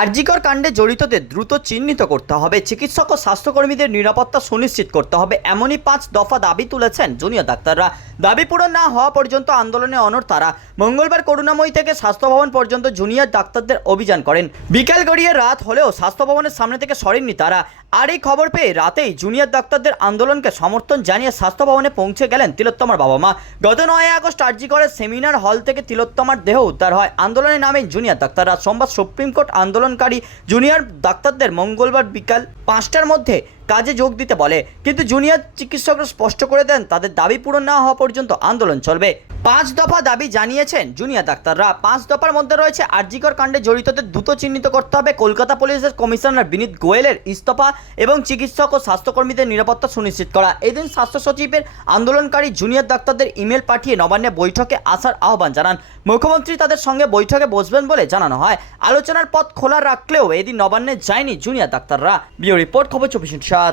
আরজিকর কাণ্ডে জড়িতদের দ্রুত চিহ্নিত করতে হবে। চিকিৎসক ও স্বাস্থ্যকর্মীদের নিরাপত্তা সুনিশ্চিত করতে হবে, এমনই পাঁচ দফা দাবি তুলেছেন জুনিয়র ডাক্তাররা। দাবি পূরণ না হওয়া পর্যন্ত আন্দোলনে অনর তারা। মঙ্গলবার করুণাময়ী থেকে স্বাস্থ্য ভবন পর্যন্ত জুনিয়র ডাক্তারদের অভিযান করেন। বিকেল গড়িয়ে রাত হলেও স্বাস্থ্য ভবনের সামনে থেকে সরেননি তারা। আর এই খবর পেয়ে রাতেই জুনিয়র ডাক্তারদের আন্দোলনকে সমর্থন জানিয়ে স্বাস্থ্য ভবনে পৌঁছে গেলেন তিলোত্তমার বাবা মা গত নয় আগস্ট আরজিকরের সেমিনার হল থেকে তিলোত্তমার দেহ উদ্ধার হয়। আন্দোলনের নামে জুনিয়র ডাক্তাররা সোমবার সুপ্রিম কোর্ট আন্দোলনকারী জুনিয়র ডাক্তারদের মঙ্গলবার বিকাল পাঁচটার মধ্যে কাজে যোগ দিতে বলে। কিন্তু জুনিয়র চিকিৎসকরা স্পষ্ট করে দেন, তাদের দাবি পূরণ না হওয়া পর্যন্ত আন্দোলন চলবে। পাঁচ দফা দাবি জানিয়েছেন জুনিয়র ডাক্তাররা। পাঁচ দফার মধ্যে রয়েছে আরজিকর কাণ্ডে জড়িতদের দ্রুত চিহ্নিত করতে হবে। কলকাতা পুলিশের কমিশনার বিনীত গোয়েলের ইস্তফা এবং চিকিৎসক ও স্বাস্থ্যকর্মীদের নিরাপত্তা সুনিশ্চিত করা। এদিন স্বাস্থ্য সচিবের আন্দোলনকারী জুনিয়র ডাক্তারদের ইমেল পাঠিয়ে নবান্নে বৈঠকে আসার আহ্বান জানান। মুখ্যমন্ত্রী তাদের সঙ্গে বৈঠকে বসবেন বলে জানানো হয়। আলোচনার পথ খোলা রাখলেও এদিন নবান্নে যায়নি জুনিয়র ডাক্তাররা। বিও রিপোর্ট, খবর চব্বিশ か